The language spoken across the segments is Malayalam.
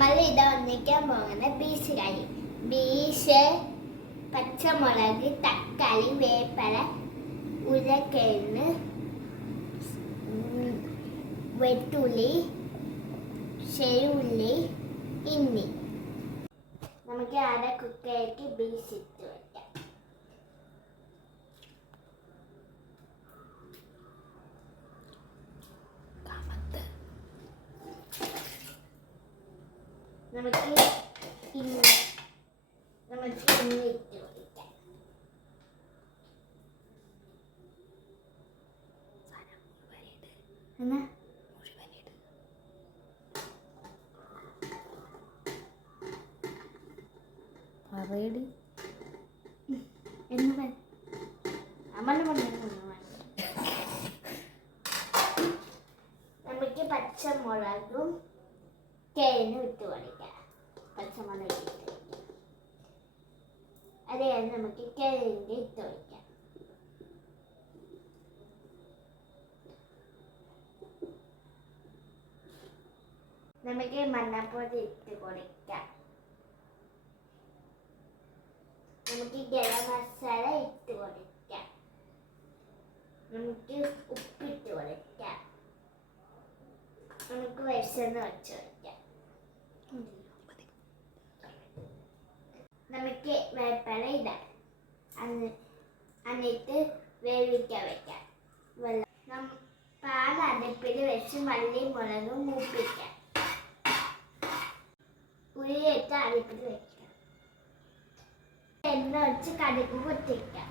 നമ്മൾ ഇത് ഒന്നിക്കാൻ പോകുന്ന ബീഫ് കറി. ബീഫ്, പച്ചമുളക്, തക്കാളി, വേപ്പില, ഉരുളക്കിഴങ്ങ്, വെളുത്തുള്ളി, ചെറുള്ളി, ഇഞ്ചി. നമുക്ക് ആടെ കുക്കറിലേക്ക് ബീഫ് ഇട്ട് വയ്ക്കാം. നമുക്ക് ഇന്ന് ഇട്ട് കൊടുക്കാം. എന്നാ പറയടി എന്ന് നമുക്ക് പച്ചമുളകും കിഴങ്ങും ഇട്ട് കൊടുക്കാം. പച്ചമുളക് ഇട്ട് അതേ നമുക്ക് കിഴങ്ങിൻ്റെ ഇട്ട് കൊടുക്കാം. നമുക്ക് മഞ്ഞപ്പൊടി ഇട്ട് കൊടുക്കാം. നമുക്ക് ഗരം മസാല ഇട്ട് കൊടുക്കാം. നമുക്ക് ഉപ്പിട്ട് കൊടുക്കാം. നമുക്ക് വെളിച്ചെണ്ണ വെച്ച് കൊടുക്കാം. നമുക്ക് വേപ്പില ഇടാം. എന്നിട്ട് വേവിക്കാൻ വെക്കാം. വെള്ളം പാൽ അടുപ്പിൽ വെച്ച് മല്ലി മുളകും മൂപ്പിക്കാം. ഉള്ളിയിട്ട് അടുപ്പിൽ വെക്കാം. എണ്ണ വെച്ച് കടുക് പൊട്ടിക്കാം.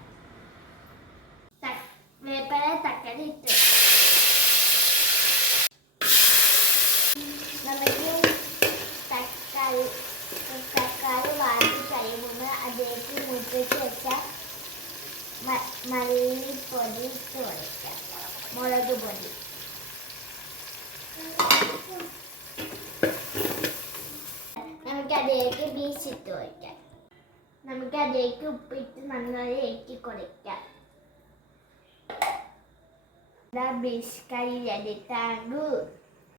വേപ്പില തക്കാളി ഇട്ട് നമുക്ക് തക്കാളി വാട്ടി കഴിയുമ്പോൾ അതിലേക്ക് മുട്ടിച്ച് വെച്ച മല്ലിപ്പൊടി ഇട്ട് കൊടുക്കാം. മുളക് പൊടി നമുക്ക് അതിലേക്ക് ബീഫ് ഇട്ട് കൊടുക്കാം. നമുക്ക് അതിലേക്ക് ഉപ്പിട്ട് നന്നായി ഇളക്കി കൊടുക്കാം. Beef curry ready. Thank you.